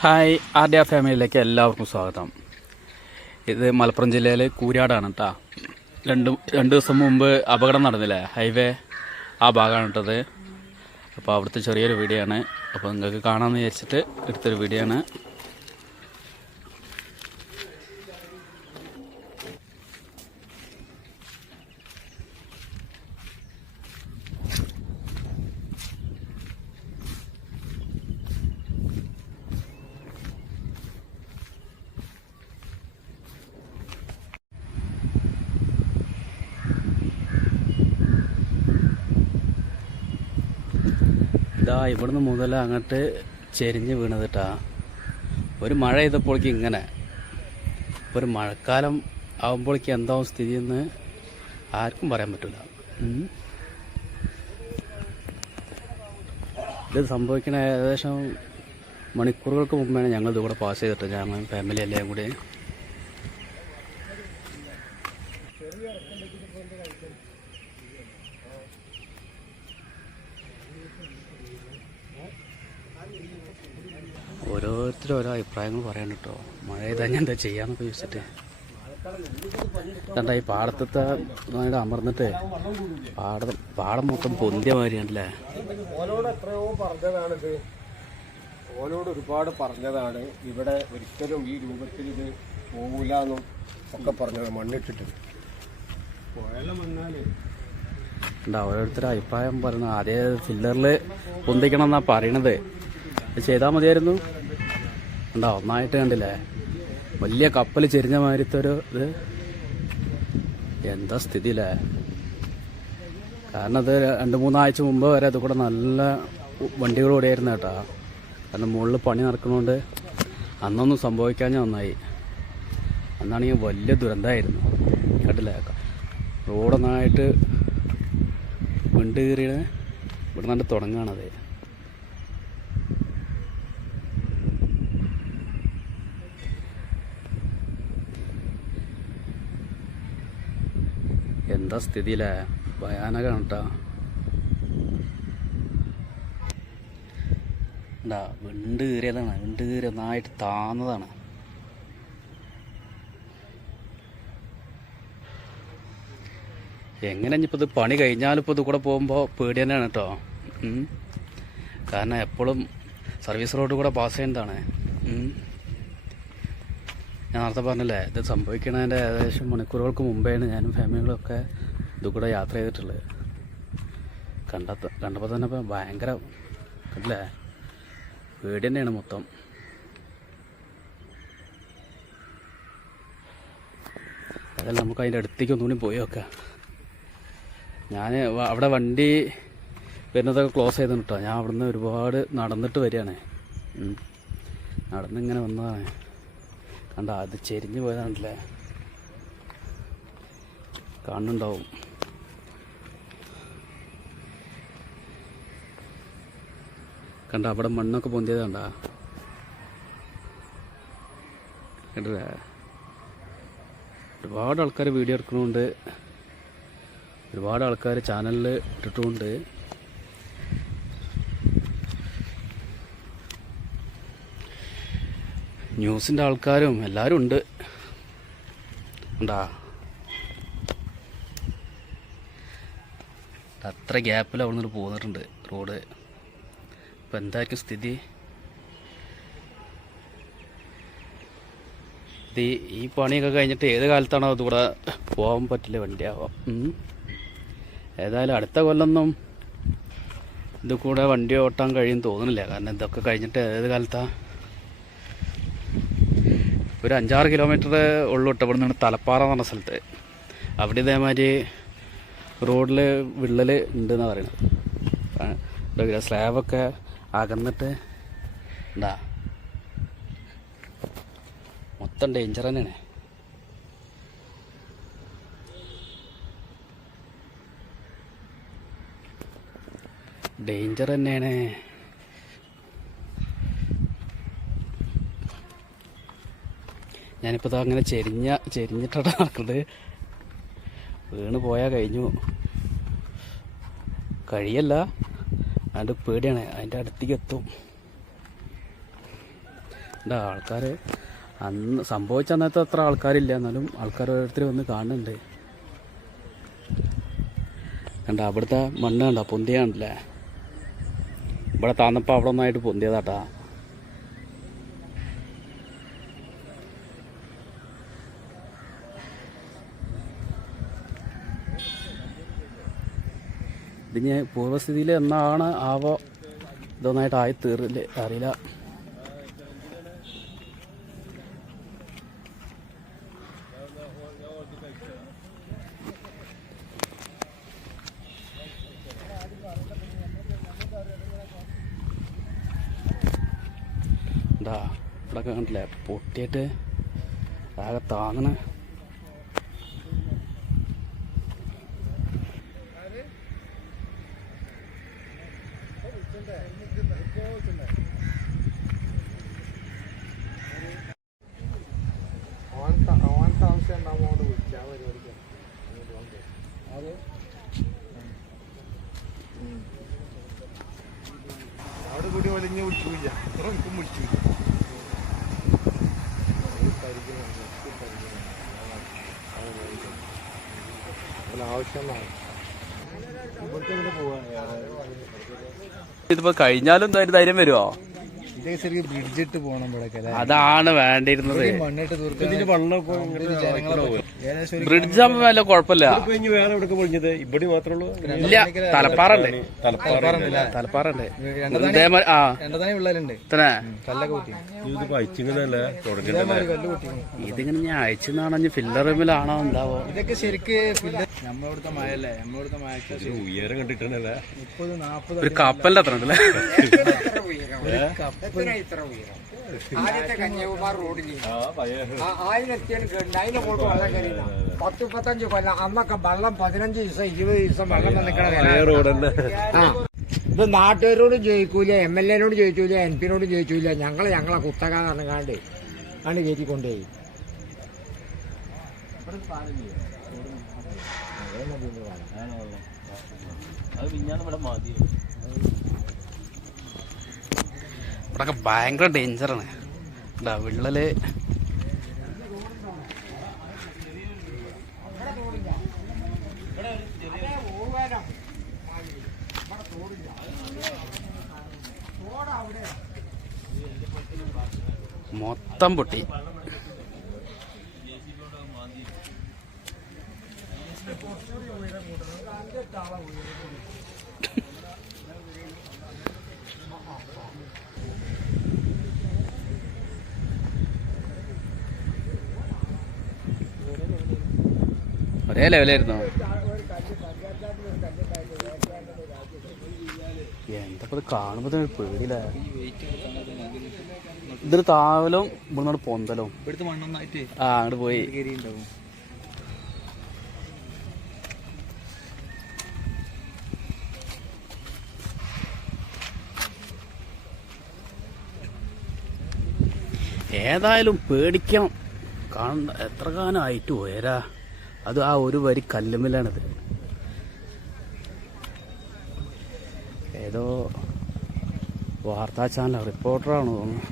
Hi ആർഡിയ ഫാമിലിയിലേക്ക് എല്ലാവർക്കും സ്വാഗതം. ഇത് മലപ്പുറം ജില്ലയിലെ കൂരാടാണ് കേട്ടോ. രണ്ട് ദിവസം മുമ്പ് അപകടം നടന്നില്ലേ, ഹൈവേ ആ ഭാഗമാണ് കേട്ടത്. അപ്പോൾ അവിടുത്തെ ചെറിയൊരു വീഡിയോ ആണ്. അപ്പോൾ നിങ്ങൾക്ക് കാണാമെന്ന് വിചാരിച്ചിട്ട് എടുത്തൊരു വീഡിയോ ആണ്. ഇതാ ഇവിടുന്ന് മുതൽ അങ്ങോട്ട് ചെരിഞ്ഞ് വീണത് കേട്ടാ. ഒരു മഴ ചെയ്തപ്പോഴേക്ക് ഇങ്ങനെ, ഒരു മഴക്കാലം ആകുമ്പോഴേക്ക് എന്താവും സ്ഥിതി എന്ന് ആർക്കും പറയാൻ പറ്റില്ല. ഇത് സംഭവിക്കണ ഏകദേശം മണിക്കൂറുകൾക്ക് മുമ്പാണ് ഞങ്ങൾ ഇതുകൂടെ പാസ് ചെയ്തിട്ട്, ഞങ്ങൾ ഫാമിലി എല്ലാം കൂടി. ഓരോരുത്തരും ഓരോ അഭിപ്രായങ്ങൾ പറയാൻ കേട്ടോ. മഴ ചെയ്താൽ ഞാൻ എന്താ ചെയ്യാന്നൊക്കെ ചോദിച്ചിട്ട് കണ്ട ഈ പാടത്തെ അമർന്നിട്ട് പാടം മൊത്തം പൊന്തിയ മാതിരിയാണല്ലേ. ഓനോട് ഒരുപാട് പറഞ്ഞതാണ്, ഇവിടെ ഒരിക്കലും ഈ രൂപത്തിൽ ഇത് പോകില്ലെന്നും ഒക്കെ പറഞ്ഞത്. മണ്ണിട്ടിട്ട് എന്താ ഓരോരുത്തരുടെ അഭിപ്രായം പറയുന്നത്. അതേ ഫില്ലറിൽ പൊന്തിക്കണം എന്നാ പറയണത്. ചെയ്താൽ മതിയായിരുന്നു. ഉണ്ടോ ഒന്നായിട്ട് കണ്ടില്ലേ, വലിയ കപ്പൽ ചെരിഞ്ഞ മാതിരത്തെ ഒരു ഇത്. എന്താ സ്ഥിതിയില്ലേ. കാരണം അത് 2-3 ആഴ്ച മുമ്പ് വരെ അത് കൂടെ നല്ല വണ്ടികൾ ഓടിയായിരുന്നു കേട്ടോ. കാരണം മുകളിൽ പണി നടക്കുന്നതുകൊണ്ട് അന്നൊന്നും സംഭവിക്കാഞ്ഞ നന്നായി. അന്നാണെങ്കിൽ വലിയ ദുരന്തമായിരുന്നു. കേട്ടില്ലേ, റോഡൊന്നായിട്ട് വിണ്ട് കീറിയത് ഇവിടെ നിന്നിട്ട് തുടങ്ങുകയാണത്. എന്താ സ്ഥിതിയില്ലേ, ഭയാനകമാണ് കേട്ടോ. എന്താ വിണ്ട് കീറിയതാണ്, വിണ്ട് കീറി ഒന്നായിട്ട് താന്നതാണ്. എങ്ങനെ ഇനിയിപ്പോൾ ഇത് പണി കഴിഞ്ഞാലിപ്പോൾ ഇത് കൂടെ പോകുമ്പോൾ പേടി തന്നെയാണ് കേട്ടോ. കാരണം എപ്പോഴും സർവീസ് റോഡ് കൂടെ പാസ് ചെയ്യുന്നതാണ്. ഞാൻ നേരത്തെ പറഞ്ഞില്ലേ, ഇത് സംഭവിക്കണതിൻ്റെ ഏകദേശം മണിക്കൂറുകൾക്ക് മുമ്പേയാണ് ഞാനും ഫാമിലികളൊക്കെ ഇത് കൂടെ യാത്ര ചെയ്തിട്ടുള്ളത്. കണ്ടപ്പോൾ തന്നെ ഇപ്പം ഭയങ്കര അല്ലേ, പേടി തന്നെയാണ് മൊത്തം. അതല്ല, നമുക്ക് അതിൻ്റെ അടുത്തേക്ക് ഒന്നുകൂടി പോയി നോക്കാം. ഞാൻ അവിടെ വണ്ടി വരുന്നതൊക്കെ ക്ലോസ് ചെയ്തു കേട്ടോ. ഞാൻ അവിടുന്ന് ഒരുപാട് നടന്നിട്ട് വരികയാണ്. നടന്നിങ്ങനെ വന്നതാണ്. കണ്ട അത് ചെരിഞ്ഞു പോയതാണല്ലേ, കാണുന്നുണ്ടാവും. കണ്ട അവിടെ മണ്ണൊക്കെ പൊന്തിയത് കണ്ട. കണ്ടില്ലേ, ഒരുപാട് ആൾക്കാർ വീഡിയോ എടുക്കണമുണ്ട്, ഒരുപാട് ആൾക്കാർ ചാനലിൽ ഇട്ടിട്ടുമുണ്ട്. ന്യൂസിൻ്റെ ആൾക്കാരും എല്ലാവരും ഉണ്ട്. ഉണ്ടാ അത്ര ഗ്യാപ്പിൽ അവിടെ നിന്ന് പോന്നിട്ടുണ്ട് റോഡ്. ഇപ്പം എന്തായിരിക്കും സ്ഥിതി? ഇത് ഈ പണിയൊക്കെ കഴിഞ്ഞിട്ട് ഏത് കാലത്താണോ അതുകൂടെ പോകാൻ പറ്റില്ല, വണ്ടിയാവാം. ഏതായാലും അടുത്ത കൊല്ലമൊന്നും ഇത് കൂടെ വണ്ടി ഓട്ടാൻ കഴിയും തോന്നുന്നില്ല. കാരണം ഇതൊക്കെ കഴിഞ്ഞിട്ട് ഏത് കാലത്താണ്. ഒരു 5-6 കിലോമീറ്റർ ഉള്ളു കേട്ടോ ഇവിടെ നിന്ന് തലപ്പാറ എന്ന് പറഞ്ഞ സ്ഥലത്ത്. അവിടെ ഇതേമാതിരി റോഡിൽ വിള്ളൽ ഉണ്ടെന്നാണ് പറയുന്നത്. സ്ലാബൊക്കെ അകന്നിട്ട് ഉണ്ടാ മൊത്തം ഡേഞ്ചർ തന്നെയാണ്. ഡേഞ്ചർ തന്നെയാണ്. ഞാനിപ്പോൾ അങ്ങനെ ചെരിഞ്ഞിട്ടാണ് നടക്കുന്നത്. വീണ് പോയാൽ കഴിഞ്ഞു. കഴിയല്ല, അതിൻ്റെ പേടിയാണ്, അതിൻ്റെ അടുത്തേക്ക് എത്തും. എന്താ ആൾക്കാർ അന്ന് സംഭവിച്ച അന്നത്തെ അത്ര ആൾക്കാരില്ല, എന്നാലും ആൾക്കാർ ഓരോരുത്തർ വന്ന് കാണുന്നുണ്ട്. കണ്ട അവിടുത്തെ മണ്ണ് കണ്ട പൊന്തിയാണല്ലേ, ഇവിടെ താന്നപ്പോൾ അവിടെ ഒന്നായിട്ട് പൊന്തിയതാട്ടാ. ഇതിന് പൂർവ്വസ്ഥിതിയിൽ എന്നാണ് ആവോ ഇതൊന്നായിട്ട് ആയി തീർന്നില്ല അറിയില്ല. എന്താ ഇവിടെ കണ്ടില്ലേ പൊട്ടിയിട്ട് ആകെ താങ്ങണ. അവിടെ കൂടി വലിഞ്ഞ് വിളിച്ചില്ല, എനിക്കും വിളിച്ചില്ല. ആവശ്യമാണ് ഇതിപ്പോ കഴിഞ്ഞാലും ധൈര്യം വരുമോ? ചെറിയ ബ്രിഡ്ജ് ഇട്ട് പോകണം ഇവിടെ. അതാണ് വേണ്ടിയിരുന്നത്. മണ്ണിട്ട് ബ്രിഡ്ജ് ആകുമ്പോ വല്ല കുഴപ്പമില്ല. വേറെ എവിടെ പൊളിഞ്ഞത്? ഇവിടെ മാത്രമേ ഉള്ളൂ. ഇല്ല, തലപ്പാറുണ്ട്. തലപ്പാറുണ്ട്. ഇതിങ്ങനെ ഞാൻ അയച്ചെന്നാണ് ഫില്ലർ റൂമിലാണോ എന്താവോ? ഇതൊക്കെ ശരിക്ക് നമ്മളിവിടുത്തെ മഴയല്ലേ, നമ്മളിവിടുത്തെ മഴക്ക് ഉയരം കണ്ടിട്ടല്ലേ 30-40 ഒരു കപ്പലിന്റെ അത്ര ഉണ്ടല്ലേ. ആദ്യത്തെ കന്യാകുമാർ റോഡിൽ 1000 അതിന്റെ മുകളിൽ വെള്ളം കയറിയില്ല. 10-15 കൊല്ലം അന്നൊക്കെ വെള്ളം 15 ദിവസം 20 ദിവസം വെള്ളം നിൽക്കണ. ഇത് നാട്ടുകാരോടും ചോദിക്കൂല, MLA-നോട് ചോദിക്കൂല, MP-നോടും ചോദിക്കൂല. ഞങ്ങളെ കുത്തക പറഞ്ഞാണ്ട് ആണ് കയറ്റിക്കൊണ്ടേ. ഇവിടൊക്കെ ഭയങ്കര ഡേഞ്ചറാണ്. എന്താ വിള്ളല് മൊത്തം പൊട്ടി. ഒരേ ലെവലായിരുന്നോ? എന്താ കാണുമ്പോ പേടിയില്ല. ഇതൊരു താവലും ഇവിടുന്നോട് പൊന്തലും. അങ്ങോട്ട് പോയി. ഏതായാലും പേടിക്കണം. കാണുന്ന എത്ര കാലം ആയിട്ട് പോയരാ. അത് ആ ഒരു വരി കല്ലുമ്മലാണിത്. ഏതോ വാർത്താ ചാനൽ റിപ്പോർട്ടറാണ് തോന്നുന്നു.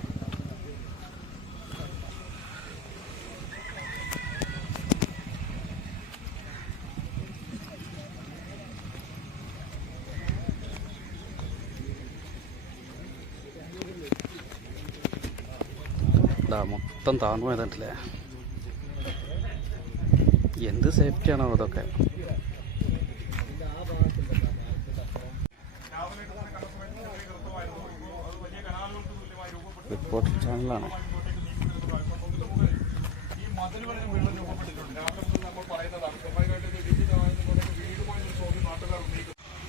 മൊത്തം താന്നു പോയതല്ലേ. എന്ത് സേഫ്റ്റിയാണോ അതൊക്കെ. റിപ്പോർട്ടർ ചാനലാണ്.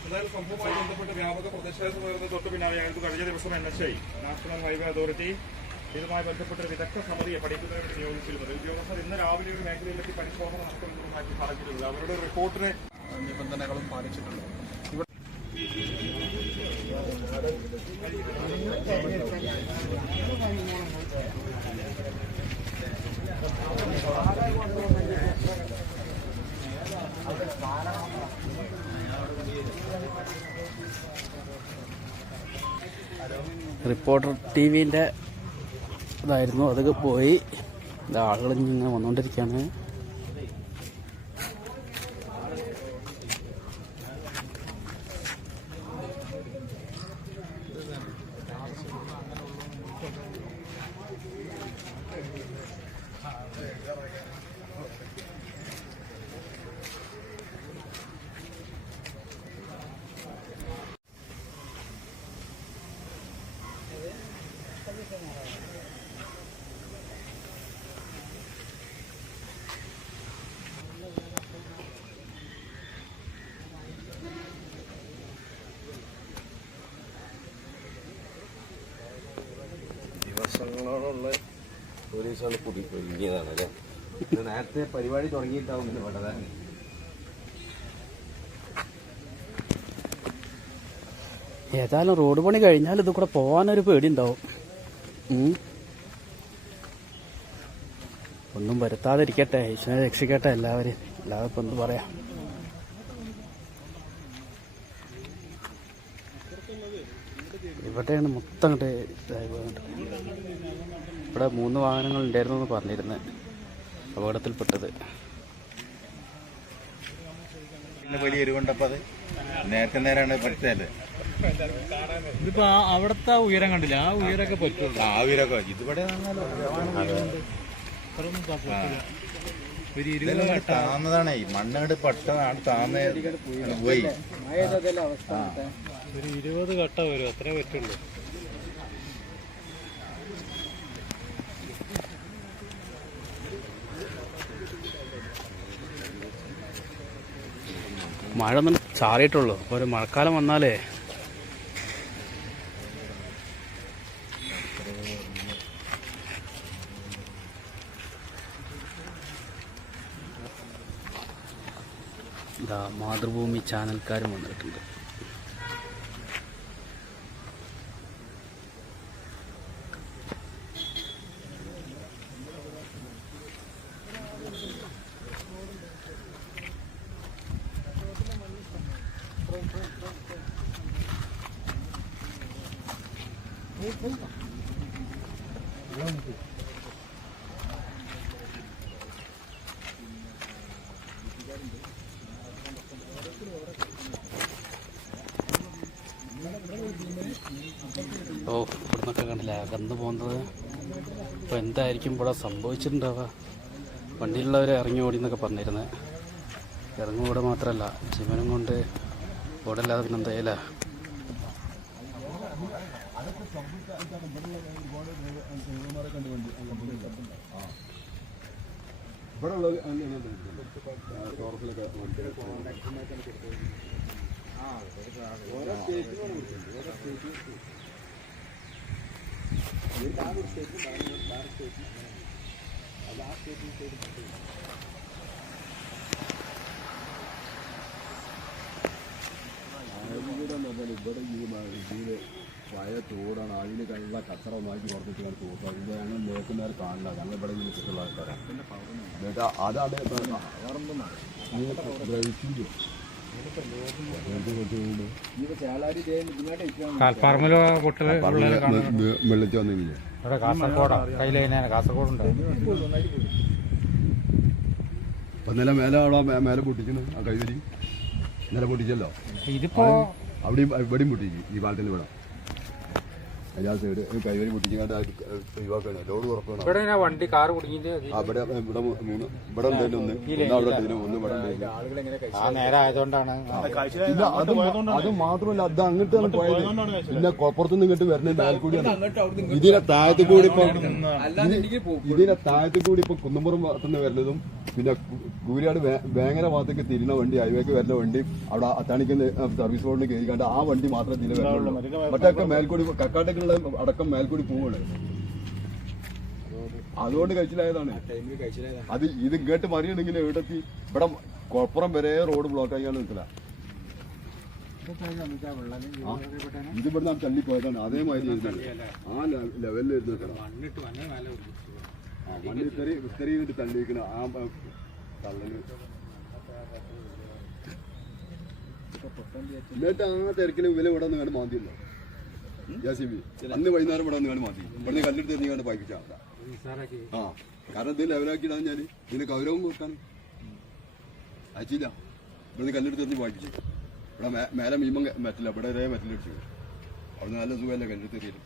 എന്തായാലും സംഭവവുമായി ബന്ധപ്പെട്ട് വ്യാപക പ്രതിഷേധം ഉയർന്ന തൊട്ട് പിന്നാലെയായിരുന്നു കഴിഞ്ഞ ദിവസം NHI നാഷണൽ ഹൈവേ അതോറിറ്റി ഇതുമായി ബന്ധപ്പെട്ട വിദഗ്ധ സമിതിയെ പഠിക്കുന്നതിന് നിയോഗിച്ചിരുന്നത്. ഉദ്യോഗസ്ഥർ ഇന്ന് രാവിലെ ഒരു മേഖലയിലെത്തി പരിശോധന നടത്തുമെന്നാണ് പറഞ്ഞിരുന്നത്. അവരുടെ റിപ്പോർട്ടിന് നിബന്ധനകളും പാലിച്ചിട്ടുണ്ട്. റിപ്പോർട്ടർ TVന്റെ ഇതായിരുന്നു, അത് പോയി. ആളുകൾ ഇങ്ങനെ വന്നുകൊണ്ടിരിക്കുകയാണ്. ദിവസങ്ങളോടുള്ള പോലീസുകൾ കുടുങ്ങിയതാണ് അല്ലേ? നേരത്തെ പരിപാടി തുടങ്ങിയിട്ടാവും പിന്നെ വളരെ ഏതായാലും റോഡ് പണി കഴിഞ്ഞാൽ ഇത് കൂടെ പോകാനൊരു പേടി ഉണ്ടാവും. ഒന്നും വരുത്താതിരിക്കട്ടെ, ഈശ്വരനെ രക്ഷിക്കട്ടെ എല്ലാവരും. അല്ലാതെ ഇപ്പം എന്ത് പറയാം. ഇവിടെയാണ് മൊത്തം അങ്ങോട്ട് ഇതായി പോയിട്ട്. ഇവിടെ 3 വാഹനങ്ങൾ ഉണ്ടായിരുന്നു എന്ന് പറഞ്ഞിരുന്നത്, അപകടത്തിൽപ്പെട്ടത്. വലിയ എരിവുണ്ടപ്പോൾ അത് നേരത്തെ നേരാണ് പഠിച്ചതല്ലേ. ഇതിപ്പോ അവിടുത്തെ ഉയരം കണ്ടില്ല, ആ ഉയരമൊക്കെ പറ്റുള്ളൂ. ആ ഉയരൊക്കെ ഇതിവിടെ താന്നതാണേ, മണ്ണങ്ങട് പെട്ടെന്നാണ് താന്ന് പോയി. ഒരു 20 കട്ട വരും, അത്രേ പറ്റുള്ളൂ. മഴ ഒന്നും ചാറിയിട്ടുള്ളൂ. അപ്പോൾ ഒരു മഴക്കാലം വന്നാലേ ഇതാ മാതൃഭൂമി ചാനൽക്കാരും വന്നിട്ടുണ്ട്. ഓ, ഇവിടുന്നൊക്കെ കണ്ടില്ല അകന്ന് പോകുന്നത്. ഇപ്പോൾ എന്തായിരിക്കും ഇവിടെ സംഭവിച്ചിട്ടുണ്ടാവുക? വണ്ടിയിലുള്ളവർ ഇറങ്ങി ഓടി എന്നൊക്കെ പറഞ്ഞിരുന്നത്. ഇറങ്ങും ഇവിടെ മാത്രമല്ല, ജീവനും കൊണ്ട് ഇവിടെ അല്ലാതെ പിന്നെ എന്തായാല. ഇവിടെ ഇതിൽ പഴയ തോടാണ്, അതിൽ കള്ള കച്ചറ മാറ്റി പുറത്തിട്ട് തോട്ടാണ്. ഇത് ഞങ്ങൾ നോക്കുന്നവർ കാണില്ല, ഞങ്ങൾ ഇവിടെ ഇങ്ങനെ ആൾക്കാരാണ്. എന്നിട്ട് അതാണ് വെള്ളത്തിൽ വന്നെങ്കിലേ ഇന്നലെ മേലെ പൊട്ടിക്കുന്നു. ആ കൈവരി ഇന്നലെ പൊട്ടിച്ചല്ലോ. ഇതിപ്പോ അവിടെയും ഇവിടെയും പൊട്ടിച്ചു. ഈ പാലത്തിന്റെ ഇവിടെ സൈഡ് കൈവരി പൊട്ടിച്ചാണ്ട് ഒഴിവാക്കാണ്. ലോഡ് കുറപ്പാണ്. വണ്ടി കാർ കുടുങ്ങിയിട്ട് ഇവിടെ ഇവിടെ ഉണ്ടായിരുന്നു ഒന്ന് അവിടെ ഉണ്ടായിരുന്നു, ഒന്ന് ഇവിടെ ഉണ്ടായിരുന്നു. അത് മാത്രമല്ല, അത് അങ്ങോട്ടാണ് പോയത്. പിന്നെ കൊപ്പുറത്തുനിന്ന് ഇങ്ങോട്ട് വരുന്നത് മേൽക്കൂടിയാണ്. ഇതിനെ താഴത്ത് കൂടി ഇപ്പൊ കുന്നമ്പുറം ഭാഗത്തുനിന്ന് വരുന്നതും പിന്നെ കൂരിയാട് വേങ്ങര ഭാഗത്തേക്ക് തിരിഞ്ഞ വണ്ടി, ഹൈവേക്ക് വരുന്ന വണ്ടി അവിടെ അത്താണിക്കുന്ന സർവീസ് റോഡിന് കയറിക്കാണ്ട് ആ വണ്ടി മാത്രമേ ഇതിൽ വരുന്നുള്ളൂ. മറ്റൊക്കെ മേൽക്കൂടി കക്കാട്ടേക്കുള്ള അടക്കം മേൽക്കൂടി പോവുകയാണ്. അതുകൊണ്ട് കഴിച്ചിലായതാണ്. അത് ഇത് ഇങ്ങോട്ട് മറിയണമെങ്കിൽ എവിടെത്തി ഇവിടെ കൊപ്പുറം വരെ റോഡ് ബ്ലോക്ക് ആയിക്കാണ്ട് നിൽക്കില്ല. ഇത് ഇവിടെ നാം തള്ളിപ്പോയതാണ്. അതേമാതിരി ആ ലെവലിൽ നിൽക്കണം. മണ്ണ് ഇത്രയും തള്ളിയിരിക്കണം. ആ തള്ളല് എന്നിട്ട് ആ തിരക്കിൽ ഇവലെ ഇവിടെ നിന്ന് വേണം മാന്തിയല്ലോ. JCB. അന്ന് വൈകുന്നേരം ഇവിടെ വന്ന് മതി ഇവിടുന്ന് കല്ലെടുത്ത് എറിഞ്ഞാണ്ട് പായിപ്പിച്ചാൽ ആ കാരണം ഇത് ലെവലാക്കിയിടാൻ ഞാൻ ഇതിന് ഗൗരവം കൊടുക്കാൻ അയച്ചില്ല ഇവിടുന്ന് കല്ലെടുത്ത് എറിഞ്ഞ് പായിപ്പിച്ചു ഇവിടെ മേലെ മീമം മെറ്റില്ല ഇവിടെ ഒരേ മെറ്റിലടിച്ചു അവിടുന്ന് നല്ല സുഖമല്ലേ കല്ലെടുത്ത് എറിയാലും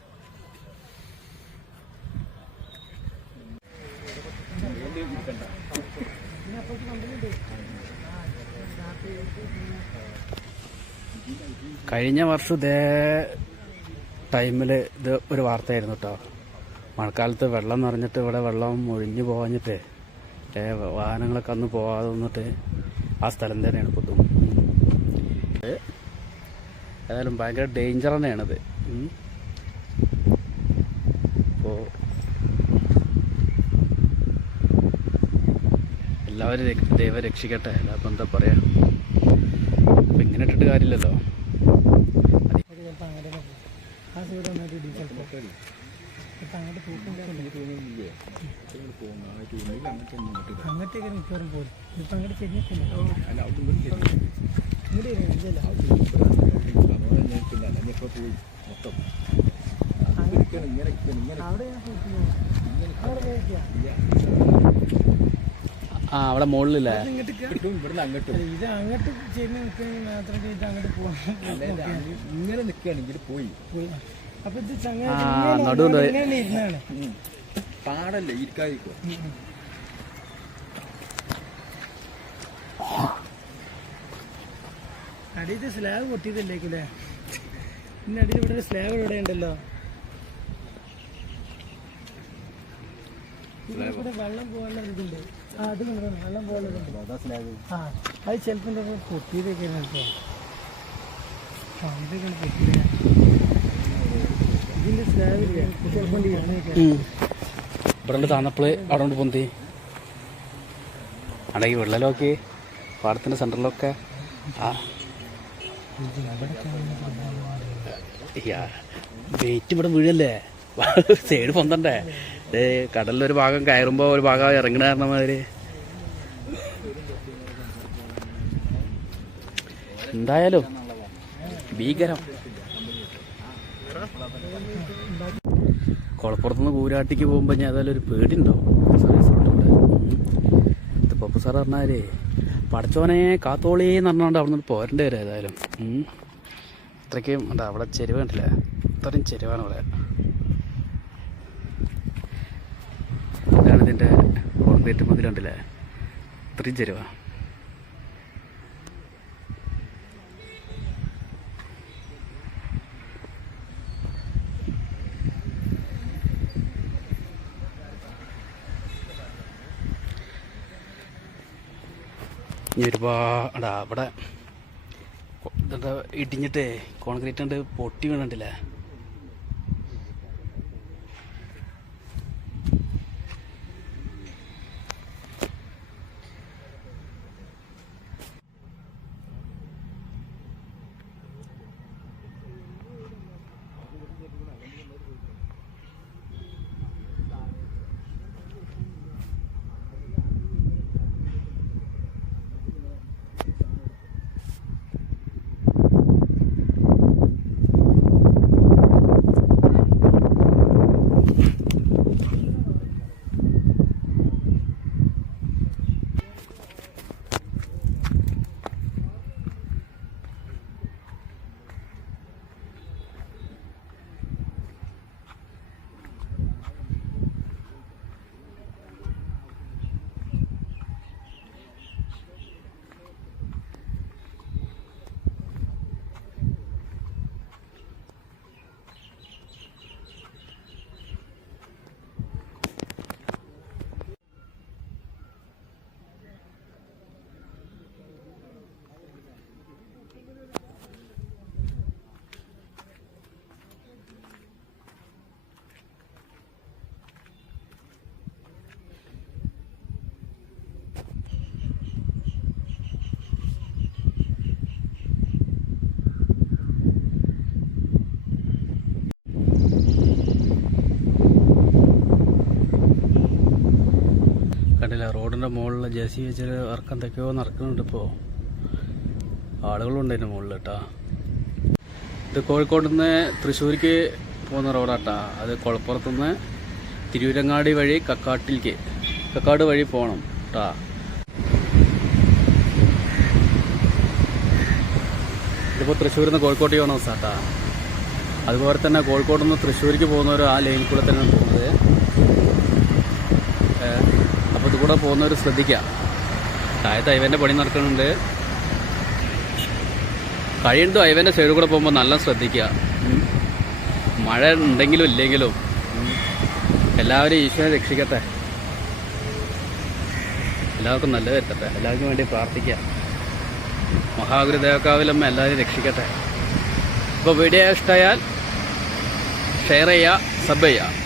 കഴിഞ്ഞ വർഷം ഇതേ ടൈമിൽ ഇത് ഒരു വാർത്തയായിരുന്നു കേട്ടോ. മഴക്കാലത്ത് വെള്ളം നിറഞ്ഞിട്ട് ഇവിടെ വെള്ളം ഒഴിഞ്ഞു പോകാഞ്ഞിട്ട് വാഹനങ്ങളൊക്കെ അന്ന് പോകാതെ വന്നിട്ട് ആ സ്ഥലം തന്നെയാണ് പൊട്ടും. ഏതായാലും ഭയങ്കര ഡേഞ്ചർ തന്നെയാണത്. അപ്പോൾ എല്ലാവരും ദൈവം രക്ഷിക്കട്ടെ. അല്ലാപ്പം എന്താ പറയാ, അപ്പം ഇങ്ങനെ ഇട്ടിട്ട് കാര്യമില്ലല്ലോ. അങ്ങോട്ടേക്ക് മിക്കവാറും പോലും ഇപ്പം അങ്ങോട്ട് ചെന്നിട്ടില്ല. ആ അവിടെ മുകളിലല്ലേ ഇത് അങ്ങോട്ട് ചെന്ന് നിൽക്കുകയാണെങ്കിൽ മാത്രമേ ഇത് അങ്ങോട്ട് പോകാൻ ഇങ്ങനെ നിൽക്കുകയാണെങ്കിൽ പോയി അപ്പൊ ഇത് നടുവ് ഇരുന്നാണ് പാടല്ലേ ഇരിക്കാതിരിക്കോ. അടിയിൽ സ്ലാബ് പൊട്ടിയതല്ലേക്കൂലേ? പിന്നെ അടിയിൽ ഇവിടെ ഒരു സ്ലാബ് ഇവിടെ ഉണ്ടല്ലോ. ഇവിടെ വെള്ളം പോകാനുള്ള ഇതുണ്ട്. ആ അത് കൊണ്ടുവരണം, വെള്ളം പോകാനുള്ളതുണ്ട്. ആ അത് ചിലപ്പോൾ പൊട്ടിയതൊക്കെയാണ് കേട്ടോ. ആ ഇതൊക്കെയാണ് പൊട്ടിയത്. ഇതിന്റെ സ്ലാബില്ലേ ചിലപ്പോൾ ഇവിടെ താന്നപ്പോൾ അവിടെ കൊണ്ട് പൊന്തി അവിടെ ഈ വെള്ളലൊക്കെ പാടത്തിൻ്റെ സെൻറ്ററിലൊക്കെ ആ വെയിറ്റ് ഇവിടെ വീഴല്ലേ, സൈഡ് പൊന്തണ്ടേ. കടലിലൊരു ഭാഗം കയറുമ്പോൾ ഒരു ഭാഗം ഇറങ്ങണ കാരണം മാതിരി. എന്തായാലും ഭീകരം. കുളപ്പുറത്തുനിന്ന് കൂരാട്ടിക്ക് പോകുമ്പോൾ ഞാൻ ഏതായാലും ഒരു പേടിയുണ്ടാവും. ഇത് പപ്പു സാർ പറഞ്ഞാലേ പടച്ചോനെ കാത്തോളീന്ന് പറഞ്ഞുകൊണ്ട് അവിടെ നിന്ന് പോരേണ്ടി വരും. ഏതായാലും അത്രയ്ക്കും ഉണ്ട് അവിടെ ചെരുവ് കണ്ടില്ല, അത്രയും ചെരുവാണ് അവിടെ. ഇതാണ് ഇതിൻ്റെ കോൺക്രീറ്റ് മതിൽ കണ്ടില്ലേ, അത്രയും ചെരുവാണ്. ഇനി ഒരുപാട് അവിടെ എന്താ ഇടിഞ്ഞിട്ട് കോൺക്രീറ്റ് ഉണ്ട് പൊട്ടി വീണിട്ടില്ലേ. കണ്ടില്ല, റോഡിൻ്റെ മുകളിൽ JCB വെച്ചൊരു വർക്ക് എന്തൊക്കെയോ നടക്കുന്നുണ്ട്. ഇപ്പോൾ ആളുകളുണ്ട് അതിൻ്റെ മുകളിൽ കേട്ടോ. ഇത് കോഴിക്കോട് നിന്ന് തൃശ്ശൂർക്ക് പോകുന്ന റോഡാട്ടാ. അത് കുളപ്പുറത്തുനിന്ന് തിരൂരങ്ങാടി വഴി കക്കാട് വഴി പോകണം കേട്ടാ. ഇതിപ്പോൾ തൃശ്ശൂരിൽ നിന്ന് കോഴിക്കോട്ടേക്ക് പോകുന്ന ബസ്സാട്ടാ. അതുപോലെ തന്നെ കോഴിക്കോട് നിന്ന് തൃശ്ശൂർക്ക് പോകുന്നവർ ആ ലൈനിൽ കൂടെ തന്നെയാണ് പോകുന്നത്. അപ്പോൾ ഇതുകൂടെ പോകുന്നവർ ശ്രദ്ധിക്കുക. താഴത്ത് ഹൈവേൻ്റെ പണി നടക്കുന്നുണ്ട്. കഴിയുന്നതും ഹൈവേൻ്റെ സൈഡിൽ കൂടെ പോകുമ്പോൾ നല്ല ശ്രദ്ധിക്കുക. മഴ ഉണ്ടെങ്കിലും ഇല്ലെങ്കിലും എല്ലാവരും ഈശ്വരനെ രക്ഷിക്കട്ടെ. എല്ലാവർക്കും നല്ലത് വരുത്തട്ടെ. എല്ലാവർക്കും വേണ്ടി പ്രാർത്ഥിക്കുക. മഹാഗുരുദേവക്കാവിലമ്മ എല്ലാവരും രക്ഷിക്കട്ടെ. ഇപ്പോൾ വീഡിയോ ഇഷ്ടമായാൽ ഷെയർ ചെയ്യുക, സബ് ചെയ്യുക.